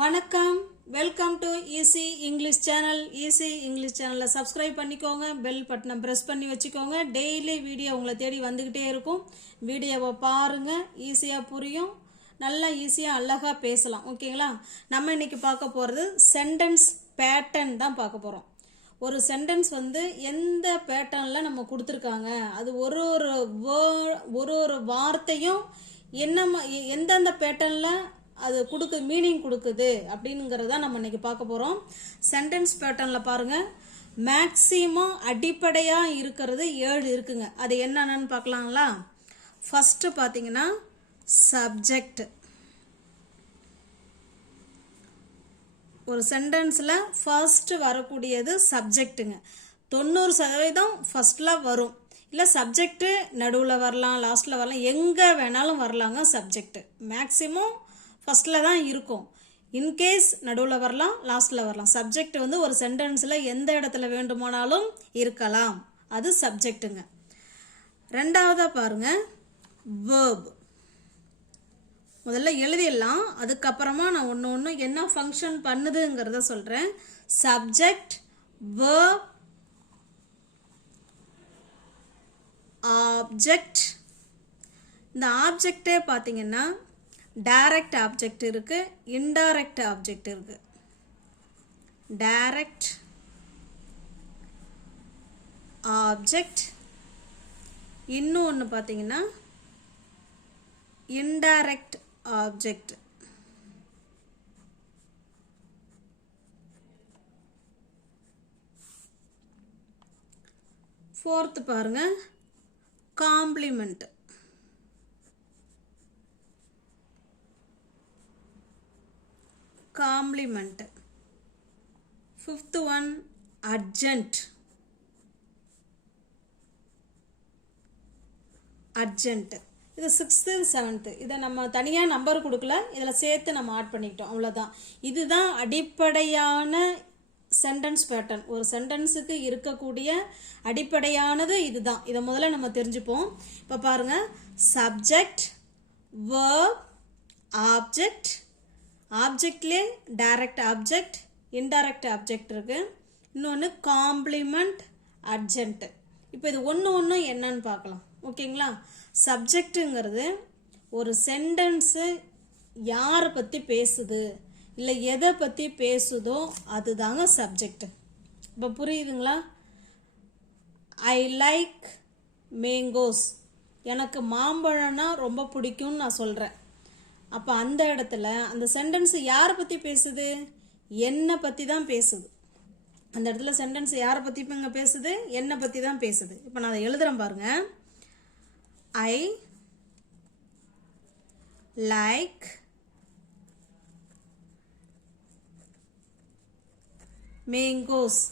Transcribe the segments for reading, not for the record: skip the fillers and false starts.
வணக்கம், welcome to easy English channel. Easy English சேனலில் subscribe பண்ணிக்கோங்க, பெல் பட்டனை ப்ரெஸ் பண்ணி வச்சுக்கோங்க. டெய்லி வீடியோ உங்களை தேடி வந்துக்கிட்டே இருக்கும். வீடியோவை பாருங்கள், ஈஸியாக புரியும், நல்லா ஈஸியாக அழகாக பேசலாம். ஓகேங்களா? நம்ம இன்றைக்கி பார்க்க போகிறது சென்டென்ஸ் பேட்டர்ன் தான் பார்க்க போகிறோம். ஒரு சென்டென்ஸ் எந்த பேட்டர்னில் நம்ம கொடுத்துருக்காங்க, அது ஒரு வார்த்தையும் எந்தெந்த பேட்டர்னில் அது மீனிங் கொடுக்குது அப்படிங்கிறத நம்ம இன்னைக்கு பார்க்க போகிறோம். சென்டென்ஸ் பேட்டர்னில் பாருங்கள், மேக்ஸிமம் அடிப்படையாக இருக்கிறது 7 இருக்குங்க. அது என்னென்னு பார்க்கலாங்களா? ஃபஸ்ட்டு பார்த்தீங்கன்னா சப்ஜெக்ட். ஒரு சென்டென்ஸில் ஃபர்ஸ்ட்டு வரக்கூடியது சப்ஜெக்ட்டுங்க. 90% ஃபஸ்ட்டில் வரும். இல்லை சப்ஜெக்டு நடுவில் வரலாம், லாஸ்ட்டில் வரலாம், எங்கே வேணாலும் வரலாங்க. சப்ஜெக்டு மேக்ஸிமம் ஃபஸ்ட்டில் தான் இருக்கும். இன்கேஸ் நடுவில் வரலாம், லாஸ்ட்டில் வரலாம். சப்ஜெக்ட் ஒரு சென்டென்ஸில் எந்த இடத்துல வேண்டுமானாலும் இருக்கலாம். அது சப்ஜெக்ட்டுங்க. ரெண்டாவதாக பாருங்கள் வேர்ப். முதல்ல எழுதிடலாம், அதுக்கப்புறமா நான் ஒன்று என்ன ஃபங்க்ஷன் பண்ணுதுங்கிறத சொல்கிறேன். Subject, verb, object. இந்த ஆப்ஜெக்டே பார்த்தீங்கன்னா டைரக்ட் ஆப்ஜெக்ட் இருக்குது, இன்டைரக்ட் ஆப்ஜெக்ட் இருக்குது. டைரக்ட் ஆப்ஜெக்ட், இன்னொன்று பார்த்தீங்கன்னா இன்டைரக்ட் ஆப்ஜெக்ட். ஃபோர்த்து பாருங்க complement. Complement. Fifth one adjunct. Adjunct. இது 6th 7th. இதை நம்ம தனியாக நம்பர் கொடுக்கல, இதில் சேர்த்து நம்ம ஆட் பண்ணிக்கிட்டோம், அவ்வளோதான். இதுதான் அடிப்படையான சென்டென்ஸ் பேட்டர்ன். ஒரு சென்டென்ஸுக்கு இருக்கக்கூடிய அடிப்படையானது இதுதான். இதை முதல்ல நம்ம தெரிஞ்சுப்போம். இப்போ பாருங்கள், சப்ஜெக்ட், வேர்ப், ஆப்ஜெக்ட். ஆப்ஜெக்ட்லேயே டைரக்ட் ஆப்ஜெக்ட், இன்டைரக்ட் ஆப்ஜெக்ட் இருக்குது. இன்னொன்று காம்ப்ளிமெண்ட், அர்ஜென்ட். இப்போ இது ஒன்று என்னன்னு பார்க்கலாம். ஓகேங்களா? சப்ஜெக்ட்டுங்கிறது ஒரு சென்டென்ஸு யாரை பற்றி பேசுது, இல்லை எதை பற்றி பேசுதோ அதுதாங்க சப்ஜெக்ட். இப்போ புரியுதுங்களா? I like mangoes. எனக்கு மாம்பழம்னா ரொம்ப பிடிக்கும்னு நான் சொல்கிறேன். அப்போ அந்த இடத்துல அந்த சென்டென்ஸ் யாரை பற்றி பேசுது? என்னை பற்றி தான் பேசுது. அந்த இடத்துல சென்டென்ஸ் யாரை பற்றி இங்கே பேசுது? என்னை பற்றி தான் பேசுது. இப்போ நான் அதை எழுதுகிறேன் பாருங்க. I like mangoes.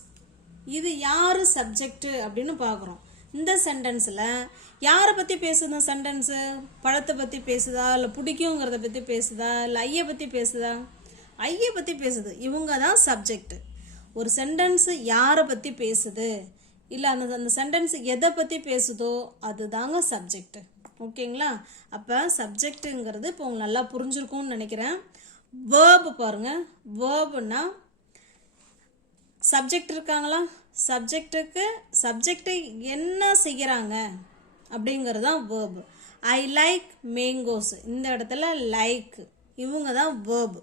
இது யார் சப்ஜெக்ட் அப்படின்னு பார்க்குறோம். இந்த சென்டென்ஸில் யாரை பற்றி பேசுது? சென்டென்ஸு பழத்தை பற்றி பேசுதா, இல்லை பிடிக்குங்கிறத பற்றி பேசுதா, இல்லை ஐயை பற்றி பேசுதா? ஐயை பற்றி பேசுது. இவங்க தான் சப்ஜெக்ட். ஒரு சென்டென்ஸு யாரை பற்றி பேசுது, இல்லை அந்த சென்டென்ஸ் எதை பற்றி பேசுதோ அதுதாங்க சப்ஜெக்ட். ஓகேங்களா? அப்போ சப்ஜெக்ட்டுங்கிறது இப்போ உங்களுக்கு நல்லா புரிஞ்சிருக்கும்னு நினைக்கிறேன். வேர்பு பாருங்கள். வேர்புன்னா சப்ஜெக்ட் இருக்காங்களா? சப்ஜெக்டு என்ன செய்கிறாங்க அப்படிங்கிறது தான் வேர்பு. I like mangoes. இந்த இடத்துல லைக், இவங்க தான் வேர்பு.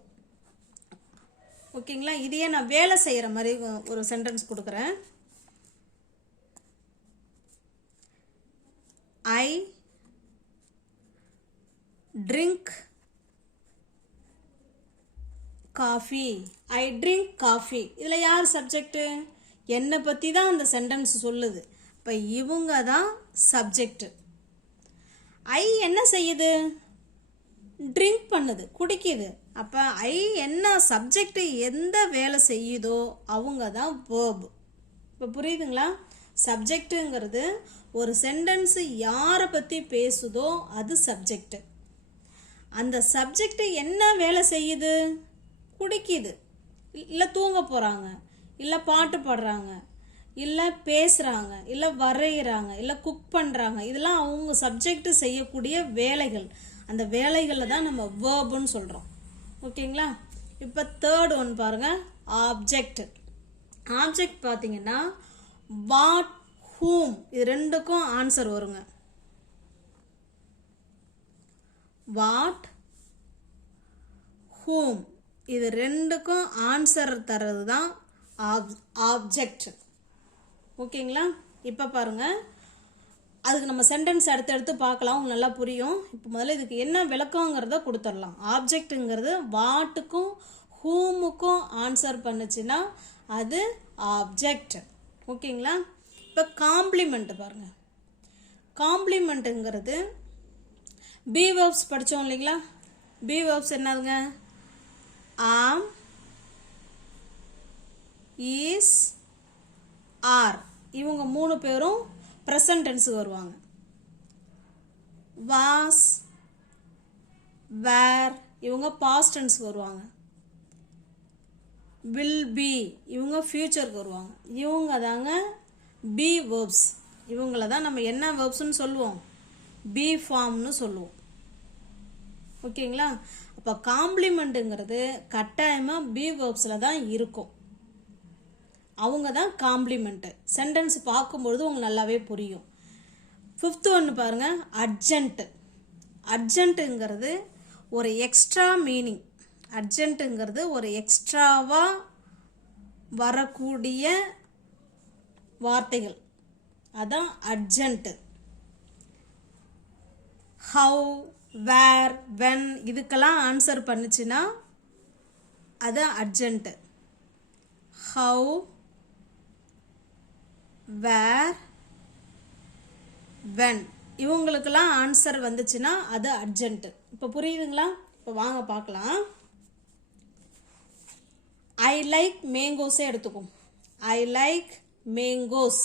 ஓகேங்களா? இதையே நான் வேலை செய்கிற மாதிரி ஒரு சென்டென்ஸ் கொடுக்குறேன். ஐ ட்ரிங்க் காஃபி. ஐ ட்ரிங்க் காஃபி. இதில் யார் சப்ஜெக்டு? என்னை பற்றி தான் அந்த சென்டென்ஸ் சொல்லுது. இப்போ இவங்க தான் சப்ஜெக்டு. ஐ என்ன செய்யுது? ட்ரிங்க் பண்ணுது, குடிக்குது. அப்போ ஐ என்ன சப்ஜெக்டு எந்த வேலை செய்யுதோ அவங்க தான் வேர்பு. இப்போ புரியுதுங்களா? சப்ஜெக்டுங்கிறது ஒரு சென்டென்ஸு யாரை பற்றி பேசுதோ அது சப்ஜெக்டு. அந்த சப்ஜெக்டு என்ன வேலை செய்யுது? குடிக்குது, இல்லை தூங்க போகிறாங்க, இல்லை பாட்டு பாடுறாங்க, இல்லை பேசுகிறாங்க, இல்லை வரைகிறாங்க, இல்லை குக் பண்ணுறாங்க. இதெல்லாம் அவங்க சப்ஜெக்ட் செய்யக்கூடிய வேலைகள். அந்த வேலைகளை தான் நம்ம வேர்புன்னு சொல்கிறோம். ஓகேங்களா? இப்போ தேர்ட் ஒன் பாருங்கள், ஆப்ஜெக்ட். ஆப்ஜெக்ட் பார்த்தீங்கன்னா வாட், ஹூம், இது ரெண்டுக்கும் ஆன்சர் வருங்க. வாட், ஹூம், இது ரெண்டுக்கும் ஆன்சர் தர்றது தான் ஆப்ஜெக்ட். ஓகேங்களா? இப்போ பாருங்கள், அதுக்கு நம்ம சென்டென்ஸ் அடுத்தடுத்து பார்க்கலாம், உங்களுக்கு நல்லா புரியும். இப்போ முதல்ல இதுக்கு என்ன விளக்கங்கிறத கொடுத்துடலாம். ஆப்ஜெக்ட்டுங்கிறது வாட்டுக்கும் ஹூமுக்கும் ஆன்சர் பண்ணுச்சுன்னா அது ஆப்ஜெக்ட். ஓகேங்களா? இப்போ காம்ப்ளிமெண்ட் பாருங்கள். காம்ப்ளிமெண்ட்டுங்கிறது பி வேர்ப்ஸ் படித்தோம் இல்லைங்களா? பி வேர்ப்ஸ் என்னதுங்க? ஆம், இஸ், ஆர், இவங்க 3 பேரும் ப்ரெசன்ட் டென்ஸுக்கு வருவாங்க. வாஸ், வேர், இவங்க பாஸ்ட் டென்ஸுக்கு வருவாங்க. வில் பி, இவங்க ஃபியூச்சருக்கு வருவாங்க. இவங்க தாங்க பி வேர்ப்ஸ். இவங்கள தான் நம்ம என்ன வேர்ப்ஸ்ன்னு சொல்லுவோம்? பி ஃபார்ம்னு சொல்லுவோம். ஓகேங்களா? அப்போ காம்ப்ளிமெண்ட்டுங்கிறது கட்டாயமாக பி வேர்ப்ஸில் தான் இருக்கும். அவங்க தான் காம்ப்ளிமெண்ட்டு. சென்டென்ஸ் பார்க்கும்பொழுது உங்களுக்கு நல்லாவே புரியும். 5th ஒன்று பாருங்கள், அர்ஜென்ட்டு. அர்ஜென்ட்டுங்கிறது ஒரு எக்ஸ்ட்ரா மீனிங். அர்ஜென்ட்டுங்கிறது ஒரு எக்ஸ்ட்ராவாக வரக்கூடிய வார்த்தைகள், அதான் அர்ஜென்ட்டு. ஹவு, வேர், வென், இதுக்கெல்லாம் ஆன்சர் பண்ணுச்சுன்னா அது அர்ஜென்ட்டு. ஹவு, வேர், வென், இவங்களுக்கெல்லாம் ஆன்சர் வந்துச்சுன்னா அது அர்ஜென்ட்டு. இப்போ புரியுதுங்களா? இப்போ வாங்க பார்க்கலாம். ஐ லைக் மேங்கோஸே எடுத்துக்கும். I like mangoes.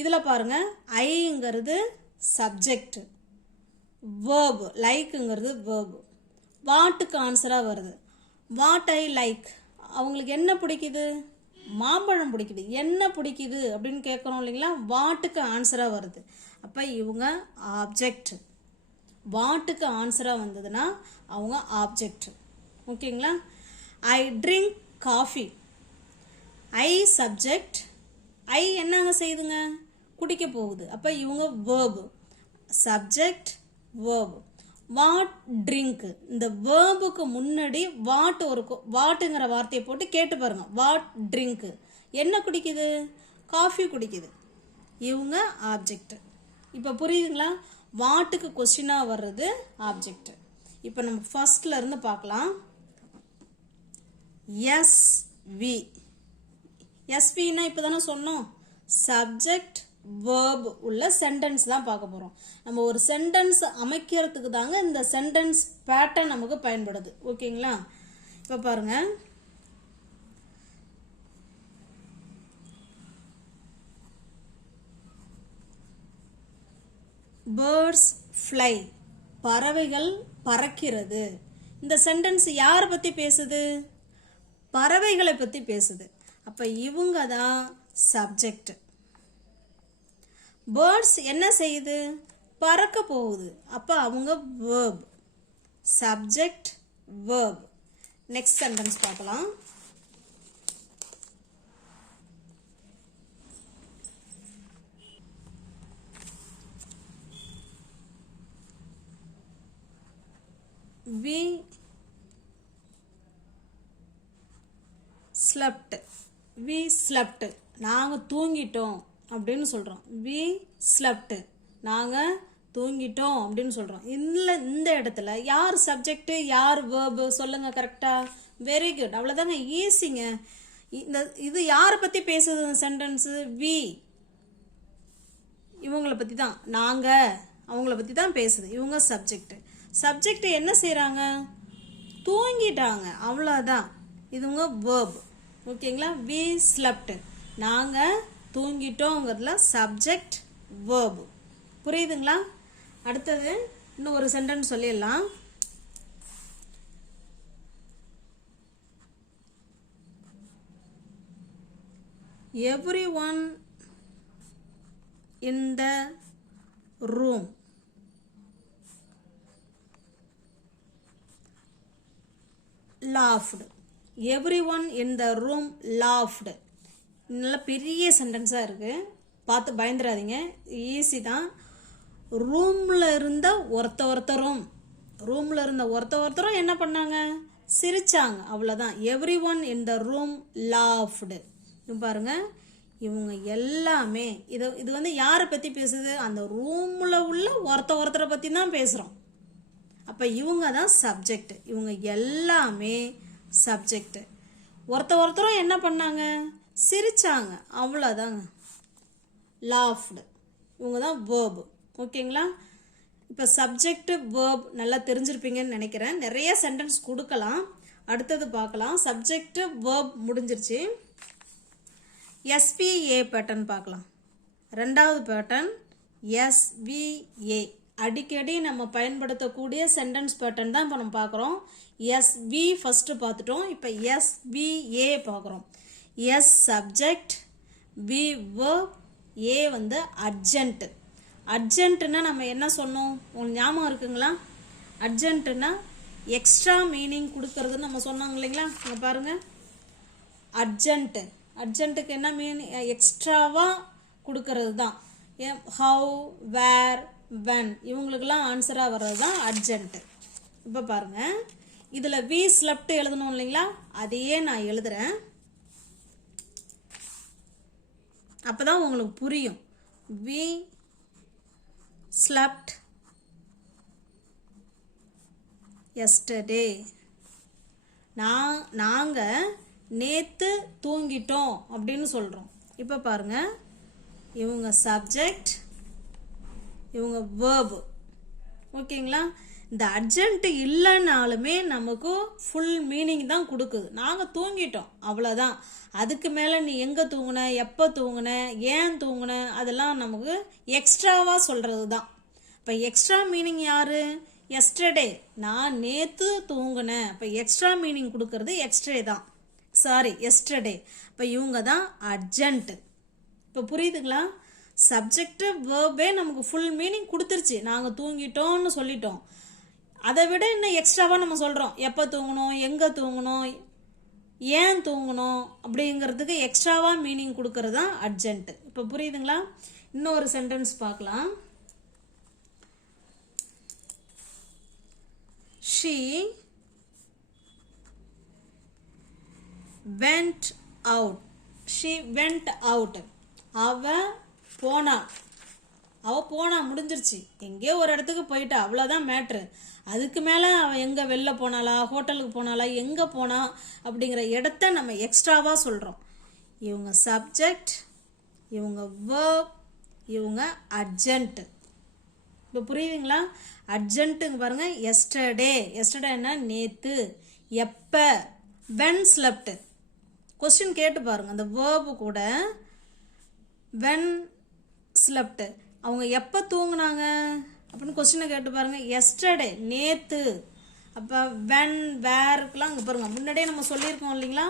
இதில் பாருங்கள், ஐங்கிறது சப்ஜெக்ட், வேர்பு, லைக்குங்கிறது வேர்பு. வாட்டுக்கு ஆன்சராக வருது. வாட் ஐ லைக், அவங்களுக்கு என்ன பிடிக்குது? மாம்பழம் பிடிக்குது. என்ன பிடிக்குது அப்படின்னு கேட்குறோம் இல்லைங்களா? வாட்டுக்கு ஆன்சராக வருது. அப்போ இவங்க ஆப்ஜெக்ட். வாட்டுக்கு ஆன்சராக வந்ததுன்னா அவங்க ஆப்ஜெக்ட். ஓகேங்களா? I drink coffee. I subject, I என்னங்க செய்யுதுங்க? குடிக்க போகுது. அப்போ இவங்க verb. Subject, verb. What drink, இந்த வேர்புக்கு முன்னாடி வாட்டுங்கிற வார்த்தையை போட்டு கேட்டு பாருங்க. வாட் ட்ரிங்க், என்ன குடிக்குது? காஃபி குடிக்குது. இவங்க ஆப்ஜெக்ட். இப்போ புரியுதுங்களா? வாட்டுக்கு கொஸ்டினாக வர்றது ஆப்ஜெக்ட். இப்போ நம்ம ஃபர்ஸ்ட்ல இருந்து பார்க்கலாம். எஸ்வி. எஸ்வின்னா இப்போ தானே சொன்னோம், சப்ஜெக்ட் வேர்ப் உள்ள சென்டென்ஸ் தான் பார்க்க போகிறோம். நம்ம ஒரு சென்டென்ஸ் அமைக்கிறதுக்கு தாங்க இந்த சென்டென்ஸ் பேட்டர்ன் நமக்கு பயன்படுது. ஓகேங்களா? இப்போ பாருங்க, பேர்ட்ஸ் ஃப்ளை, பறவைகள் பறக்கிறது. இந்த சென்டென்ஸ் யாரை பற்றி பேசுது? பறவைகளை பற்றி பேசுது. அப்போ இவங்க தான் சப்ஜெக்ட். பேர்ட்ஸ் என்ன செய்யுது? பறக்க போகுது. அப்போ அவங்க verb. Subject, verb. Next sentence பார்க்கலாம். we slept, நாங்கள் தூங்கிட்டோம் அப்படின்னு சொல்கிறோம். we slept, நாங்கள் தூங்கிட்டோம் அப்படின்னு சொல்கிறோம். இந்த இடத்துல யார் சப்ஜெக்ட், யார் வேர்பு சொல்லுங்கள் கரெக்டாக? வெரி குட், அவ்வளோதாங்க, ஈஸிங்க. இது யாரை பற்றி பேசுது சென்டென்ஸு? we, இவங்களை பற்றி தான், நாங்கள் அவங்கள பற்றி தான் பேசுது. இவங்க சப்ஜெக்ட் என்ன செய்கிறாங்க? தூங்கிட்டாங்க, அவ்வளோதான். இதுவங்க வேர்ப். ஓகேங்களா? we slept, நாங்கள் தூங்கிட்டோங்கிறதுல சப்ஜெக்ட், வேர்ப். புரியுதுங்களா? அடுத்தது இன்னும் ஒரு சென்டென்ஸ் சொல்லிடலாம். everyone in the room laughed. Everyone in the room laughed. நல்ல பெரிய சென்டென்ஸாக இருக்குது, பார்த்து பயந்துடாதீங்க, ஈஸி தான். ரூமில் இருந்த ஒருத்தரும் என்ன பண்ணாங்க, சிரிச்சாங்க, அவ்வளோதான். Every one in the room laughed. பாருங்கள், இவங்க எல்லாமே இது வந்து யாரை பற்றி பேசுது, அந்த ரூமில் உள்ள ஒருத்தரை பற்றி தான் பேசுகிறோம். அப்போ இவங்க தான் சப்ஜெக்ட், இவங்க எல்லாமே சப்ஜெக்ட். ஒருத்தரும் என்ன பண்ணாங்க, சிரிச்சாங்க, அவ்வளோதாங்க. லாஃப்டு, இவங்க தான் வேர்பு. ஓகேங்களா? இப்போ சப்ஜெக்ட் வேர்ப் நல்லா தெரிஞ்சிருப்பீங்கன்னு நினைக்கிறேன். நிறைய சென்டென்ஸ் கொடுக்கலாம், அடுத்தது பார்க்கலாம். சப்ஜெக்ட் வேர்ப் முடிஞ்சிருச்சு. SVA பேட்டர்ன் பார்க்கலாம். ரெண்டாவது பேட்டர்ன் SVA. அடிக்கடி நம்ம பயன்படுத்தக்கூடிய சென்டென்ஸ் பேட்டர்ன் தான் இப்போ நம்ம பார்க்குறோம். SV ஃபஸ்ட்டு பார்த்துட்டோம், இப்போ SVA பார்க்குறோம். S subject, V verb, A வந்து அர்ஜென்ட். அர்ஜென்ட்னா நம்ம என்ன சொன்னோம், உங்களுக்கு ஞாபகம் இருக்குங்களா? அர்ஜென்ட்னா எக்ஸ்ட்ரா மீனிங் கொடுக்கறதுன்னு நம்ம சொன்னாங்க இல்லைங்களா? இங்கே பாருங்கள், அர்ஜென்ட்டுக்கு என்ன மீனிங், எக்ஸ்ட்ராவாக கொடுக்கறது தான். ஹவு, வேர், when இவங்களுக்கெல்லாம் ஆன்சராக வர்றது தான் அர்ஜென்ட்டு. இப்போ பாருங்கள், இதில் வி ஸ்லெப்ட் எழுதணும் இல்லைங்களா, அதையே நான் எழுதுகிறேன், அப்போ தான் உங்களுக்கு புரியும். We slept yesterday. நாங்கள் நேற்று தூங்கிட்டோம் அப்படின்னு சொல்கிறோம். இப்போ பாருங்கள், இவங்க சப்ஜெக்ட், இவங்க வேர்பு. ஓகேங்களா? இந்த அர்ஜென்ட் இல்லைனாலுமே நமக்கு ஃபுல் மீனிங் தான் கொடுக்குது. நாங்கள் தூங்கிட்டோம், அவ்வளோதான். அதுக்கு மேலே நீ எங்கே தூங்குன, எப்போ தூங்குன, ஏன் தூங்குன, அதெல்லாம் நமக்கு எக்ஸ்ட்ராவாக சொல்கிறது தான். இப்போ எக்ஸ்ட்ரா மீனிங் யார், எஸ்டர்டே, நான் நேற்று தூங்குனேன். இப்போ எக்ஸ்ட்ரா மீனிங் கொடுக்கறது எஸ்டர்டே. இப்போ இவங்க தான் அர்ஜென்ட்டு. இப்போ புரியுதுங்களா? சப்ஜெக்ட் வேர்பே நமக்கு ஃபுல் மீனிங் கொடுத்துருச்சு, நாங்கள் தூங்கிட்டோம்னு சொல்லிட்டோம். அதை விட இன்னும் எக்ஸ்ட்ராவாக நம்ம சொல்கிறோம், எப்போ தூங்கணும், எங்கே தூங்கணும், ஏன் தூங்கணும் அப்படிங்கிறதுக்கு எக்ஸ்ட்ராவாக மீனிங் கொடுக்கறது தான் அர்ஜென்ட்டு. இப்போ புரியுதுங்களா? இன்னொரு சென்டென்ஸ் பார்க்கலாம். She went out. அவ போனா முடிஞ்சிருச்சு, எங்கேயோ ஒரு இடத்துக்கு போயிட்டா, அவ்வளோதான் மேட்ரு. அதுக்கு மேலே அவள் எங்கே வெளில போனாலா, ஹோட்டலுக்கு போனாலா, எங்கே போனா அப்படிங்கிற இடத்த நம்ம எக்ஸ்ட்ராவாக சொல்கிறோம். இவங்க சப்ஜெக்ட், இவங்க வேர்ப், இவங்க அர்ஜென்ட்டு. இப்போ புரியுதுங்களா? அர்ஜென்ட்டுங்க பாருங்கள், எஸ்டர்டேன்னா நேற்று, எப்போ, when slept. கொஸ்டின் கேட்டு பாருங்கள், அந்த வேர்பு கூட when slept, அவங்க எப்போ தூங்குனாங்க அப்படின்னு கொஸ்டினை கேட்டு பாருங்கள். எஸ்டர்டே, நேற்று. அப்போ when, வேர்க்கெலாம் அங்கே பாருங்கள், முன்னாடியே நம்ம சொல்லியிருக்கோம் இல்லைங்களா,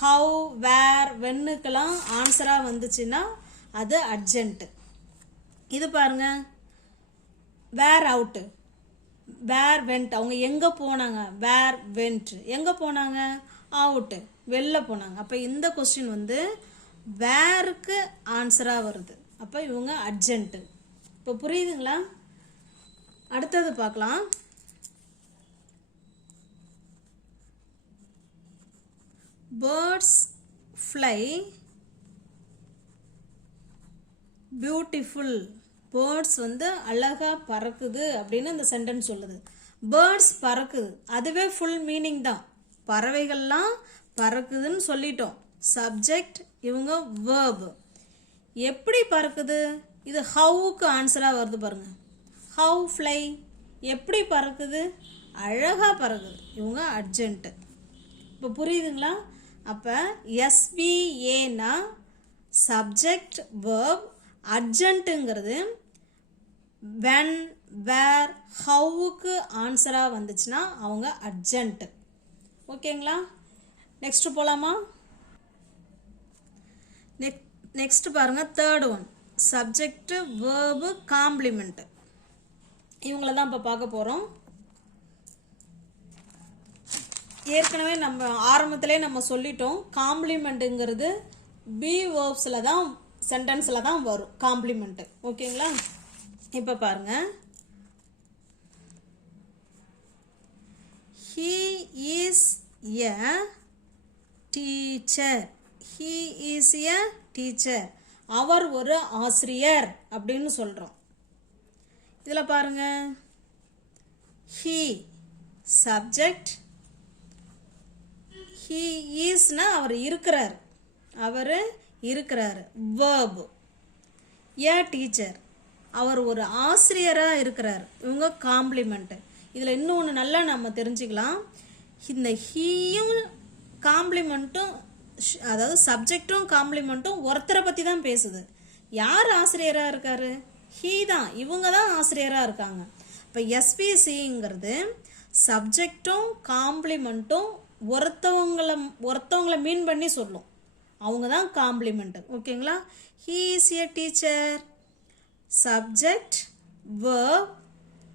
ஹவு, வேர், வென்னுக்கெல்லாம் ஆன்சராக வந்துச்சுன்னா அது அர்ஜென்ட்டு. இது பாருங்கள், வேர் அவுட்டு, வேர் வென்ட், அவங்க எங்கே போனாங்க, வேர் வென்ட், எங்கே போனாங்க, அவுட்டு, வெளில போனாங்க. அப்போ இந்த கொஸ்டின் வந்து வேருக்கு ஆன்சராக வருது. அப்போ இவங்க அர்ஜென்ட்டு. இப்போ புரியுதுங்களா? அடுத்தது பார்க்கலாம். Birds fly beautiful. பேர்ட்ஸ் வந்து அழகாக பறக்குது அப்படின்னு இந்த சென்டென்ஸ் சொல்லுது. பேர்ட்ஸ் பறக்குது, அதுவே ஃபுல் மீனிங் தான். பறவைகள்லாம் பறக்குதுன்னு சொல்லிட்டோம். சப்ஜெக்ட், இவங்க வேர்பு. எப்படி பறக்குது, இது ஹவுக்கு ஆன்சராக வருது பாருங்கள். ஹவு ஃப்ளை, எப்படி பறக்குது, அழகாக பறக்குது, இவங்க அர்ஜென்ட்டு. இப்போ புரியுதுங்களா? அப்போ SVAனா சப்ஜெக்ட் வேர்ப், அர்ஜென்ட்டுங்கிறது when, where, ஹவுக்கு ஆன்சராக வந்துச்சுன்னா அவங்க அர்ஜென்ட்டு. ஓகேங்களா? நெக்ஸ்ட் போகலாமா? நெக்ஸ்ட் பாருங்கள், third one, subject verb complement. இவங்கள தான் இப்போ பார்க்க போகிறோம். ஏற்கனவே நம்ம ஆரம்பத்திலே நம்ம சொல்லிட்டோம், காம்ப்ளிமெண்ட்டுங்கிறது பி வேர்ப்ஸில் தான் சென்டென்ஸில் தான் வரும் காம்ப்ளிமெண்ட்டு. ஓகேங்களா? இப்போ பாருங்க, he is a teacher. he is a teacher. அவர் ஒரு ஆசிரியர் அப்படின்னு சொல்கிறோம். இதில் பாருங்க, he subject, he isனா அவர் இருக்கிறார், அவர் இருக்கிறார். verb a teacher, அவர் ஒரு ஆசிரியராக இருக்கிறார். இவங்க காம்ப்ளிமெண்ட்டு. இதில் இன்னொன்று நல்லா நம்ம தெரிஞ்சுக்கலாம், இந்த ஹீயும் காம்ப்ளிமெண்ட்டும், அதாவது சப்ஜெக்டும் காம்ப்ளிமெண்ட்டும் ஒருத்தரை பற்றி தான் பேசுது. யார் ஆசிரியராக இருக்காரு? ஹீ தான், இவங்க தான் ஆசிரியராக இருக்காங்க. இப்போ எஸ்பிசிங்கிறது சப்ஜெக்டும் காம்ப்ளிமெண்ட்டும் ஒருத்தவங்களை மீன் பண்ணி சொல்லும், அவங்க தான் காம்ப்ளிமெண்ட்டு. ஓகேங்களா? He is a teacher, subject, verb,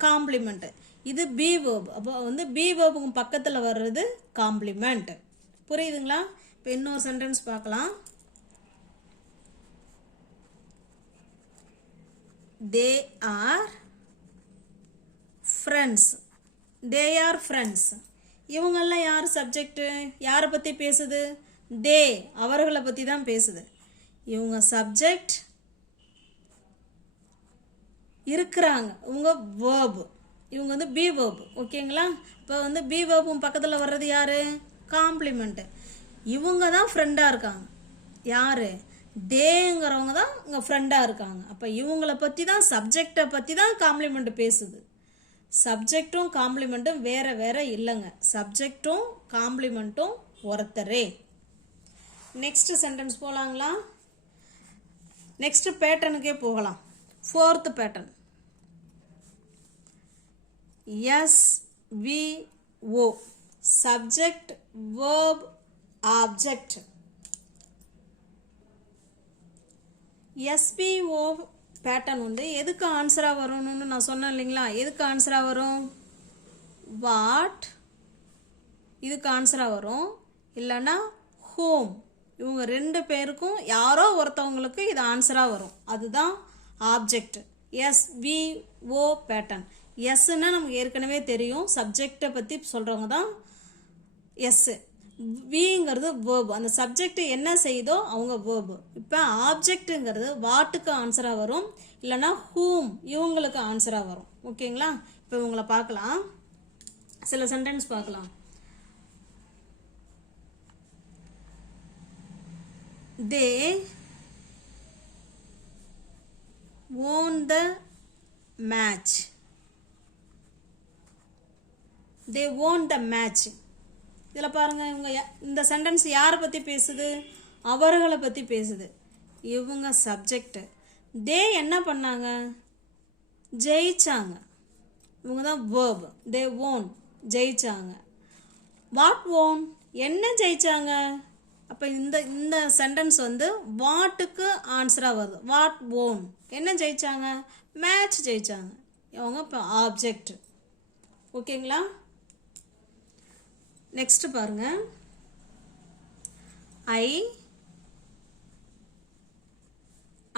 compliment. இது பி வேர்ப். அப்போ வந்து பி வேர்புக்கு பக்கத்தில் வர்றது காம்ப்ளிமெண்ட். புரியுதுங்களா? இப்போ இன்னொரு சென்டென்ஸ் பார்க்கலாம். They are friends. They are friends. இவங்கெல்லாம் யார் சப்ஜெக்டு? யாரை பற்றி பேசுது? தே, அவர்களை பற்றி தான் பேசுது. இவங்க சப்ஜெக்ட், இருக்கிறாங்க, இவங்க வேர்பு. இவங்க வந்து பி வேர்பு. ஓகேங்களா? இப்போ வந்து பி வேர்பும் பக்கத்தில் வர்றது யார்? காம்ப்ளிமெண்ட்டு. இவங்க தான் ஃப்ரெண்டாக இருக்காங்க. யார்? தேங்கிறவங்க தான் இங்கே ஃப்ரெண்டாக இருக்காங்க. அப்போ இவங்கள பற்றி தான், சப்ஜெக்டை பற்றி தான் காம்ப்ளிமெண்ட் பேசுது. சப்ஜெக்டும் காம்ப்ளிமெண்ட்டும் வேற வேற இல்லைங்க. சப்ஜெக்டும் காம்ப்ளிமெண்ட்டும் ஒருத்தரே. நெக்ஸ்ட் சென்டென்ஸ் போகலாங்களா? நெக்ஸ்ட் பேட்டர்னுக்கே போகலாம். Fourth pattern SVO, subject, verb, object. SVO pattern வந்து எதுக்கு ஆன்சராக வரும்னு நான் சொன்னேன் இல்லைங்களா? எதுக்கு ஆன்சராக வரும்? வாட், இதுக்கு ஆன்சராக வரும். இல்லைன்னா ஹோம். இவங்க ரெண்டு பேருக்கும் யாரோ ஒருத்தவங்களுக்கு இது ஆன்சராக வரும். அதுதான் ஆப்ஜெக்ட். SVO pattern. எஸ்ன்னா நமக்கு ஏற்கனவே தெரியும், சப்ஜெக்டை பற்றி சொல்கிறவங்க தான் எஸ். விங்கிறது வேர்பு, அந்த சப்ஜெக்ட் என்ன செய்தோ அவங்க வேர்பு. இப்போ ஆப்ஜெக்ட்டுங்கிறது வாட்டுக்கு ஆன்சராக வரும், இல்லைன்னா ஹூம், இவங்களுக்கு ஆன்சராக வரும். ஓகேங்களா? இப்போ இவங்களை பார்க்கலாம், சில சென்டென்ஸ் பார்க்கலாம். தே won the match. they won the match. இதில் பாருங்கள், இவங்க இந்த சென்டென்ஸ் யாரை பற்றி பேசுது? அவர்களை பற்றி பேசுது. இவங்க சப்ஜெக்ட். தே என்ன பண்ணாங்க? ஜெயிச்சாங்க. இவங்க தான் வேர்ப். தே won, ஜெயிச்சாங்க. வாட் won, என்ன ஜெயிச்சாங்க? அப்போ இந்த சென்டென்ஸ் வந்து வாட்டுக்கு ஆன்சராக வருது. வாட் won, என்ன ஜெயிச்சாங்க? மேட்ச் ஜெயிச்சாங்க. இவங்க இப்போ ஆப்ஜெக்ட். ஓகேங்களா? நெக்ஸ்ட் பாருங்க,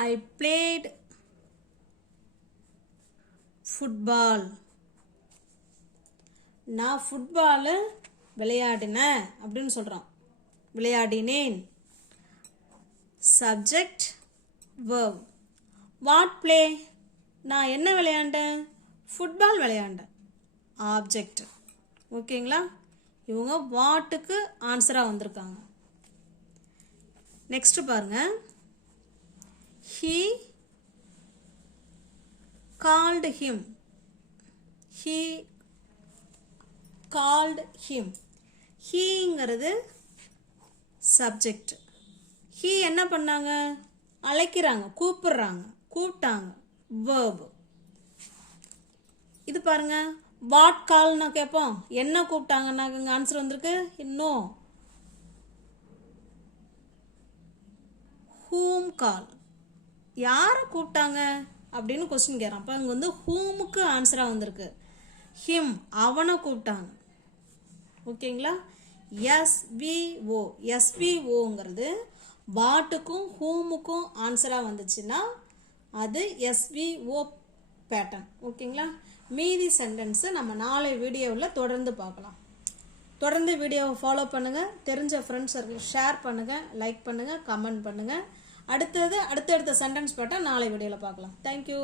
ஐ பிளேட் ஃபுட்பால். நான் ஃபுட்பாலு விளையாடினேன் அப்படின்னு சொல்கிறோம். விளையாடினேன். Subject, verb. வாட் பிளே, நான் என்ன விளையாண்டேன்? ஃபுட்பால் விளையாண்டேன். ஆப்ஜெக்ட். ஓகேங்களா? இவங்க வாட்டுக்கு ஆன்சராக வந்திருக்காங்க. நெக்ஸ்ட் பாருங்க, he called him. he called him. heங்கிறது சப்ஜெக்ட். he என்ன பண்ணாங்க? அழைக்கிறாங்க, கூப்பிடுறாங்க, கூப்பிட்டாங்க. வேர்பு. இது பாருங்க, வாட் கால்னா கேட்போம், என்ன கூப்பிட்டாங்கன்னா இங்கே ஆன்சர் வந்திருக்கு. இன்னும் ஹூம் கால், யாரை கூப்பிட்டாங்க அப்படின்னு கொஸ்டின் கேட்குறான். அப்போ இங்கே வந்து ஹூமுக்கு ஆன்சராக வந்திருக்கு. ஹிம், அவனை கூப்பிட்டாங்க. ஓகேங்களா? SVO. SVOங்கிறது வாட்டுக்கும் ஹூமுக்கும் ஆன்சராக வந்துச்சுன்னா அது SVO பேட்டர்ன். ஓகேங்களா? மீதி சென்டென்ஸை நம்ம நாளை வீடியோவில் தொடர்ந்து பார்க்கலாம். தொடர்ந்து வீடியோவை ஃபாலோ பண்ணுங்கள். தெரிஞ்ச ஃப்ரெண்ட்ஸ் சர்க்கிள் ஷேர் பண்ணுங்கள், லைக் பண்ணுங்கள், கமெண்ட் பண்ணுங்கள். அடுத்தடுத்த சென்டென்ஸ் பேட்டர்ன் நாளை வீடியோவில் பார்க்கலாம். தேங்க்யூ.